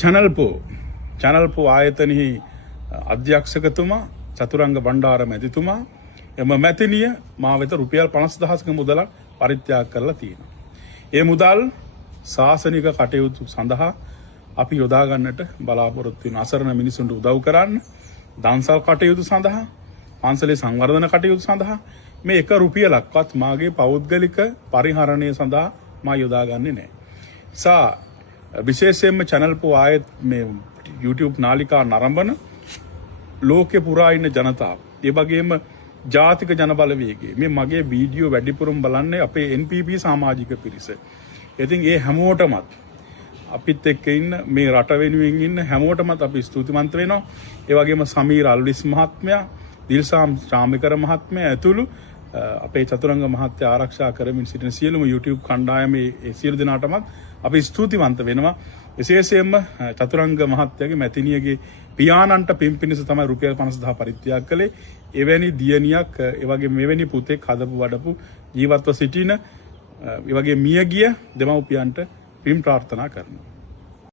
චැනල්පෝ ආයතනෙහි අධ්‍යක්ෂකතුමා චතුරංග බණ්ඩාර මැතිතුමා එම මැතිනිය මා වෙත රුපියල් 50000ක මුදලක් පරිත්‍යාග කරලා තියෙනවා. ඒ මුදල් ශාසනික කටයුතු සඳහා අපි යොදා ගන්නට බලාපොරොත්තු වෙන අසරණ මිනිසුන්ට උදව් කරන්න, දන්සල් කටයුතු සඳහා, පන්සලේ සංවර්ධන කටයුතු සඳහා මේ එක රුපියලක්වත් මාගේ පෞද්ගලික පරිහරණය සඳහා මා යොදා ගන්නේ නැහැ. සා විශේෂයෙන්ම channel ආයත් මේ YouTube නාලිකා නරඹන ලෝකේ පුරා ඉන්න ජනතාව, ඒ වගේම ජාතික ජනබලවේගයේ මේ මගේ වීඩියෝ වැඩිපුරම බලන්නේ අපේ NPP සමාජික පිරිස. ඉතින් ඒ හැමෝටමත් අපිත් එක්ක ඉන්න මේ රට වෙනුවෙන් ඉන්න හැමෝටමත් අපි ස්තුතිවන්ත වෙනවා. ඒ වගේම සමීර අල්විස් මහත්මයා, දිල්සාම් ශාමිකර මහත්මයා ඇතුළු අපේ චතුරංග මහත්තයා ආරක්ෂා කරමින් සිටින සියලුම YouTube කණ්ඩායමේ ඒ සියලු දෙනාටමත් අපි ස්තුතිවන්ත වෙනවා. විශේෂයෙන්ම චතුරංග මහත්තයාගේ මැතිණියගේ පියාණන්ට පින් පිණිස තමයි රුපියල් 50000 පරිත්‍යාග කළේ. එවැනි දියණියක්, ඒ වගේ මෙවැනි පුතෙක් හදපු වඩපු ජීවත්ව සිටින, ඒ වගේ මියගිය දෙමව්පියන්ට පින් ප්‍රාර්ථනා කරනවා.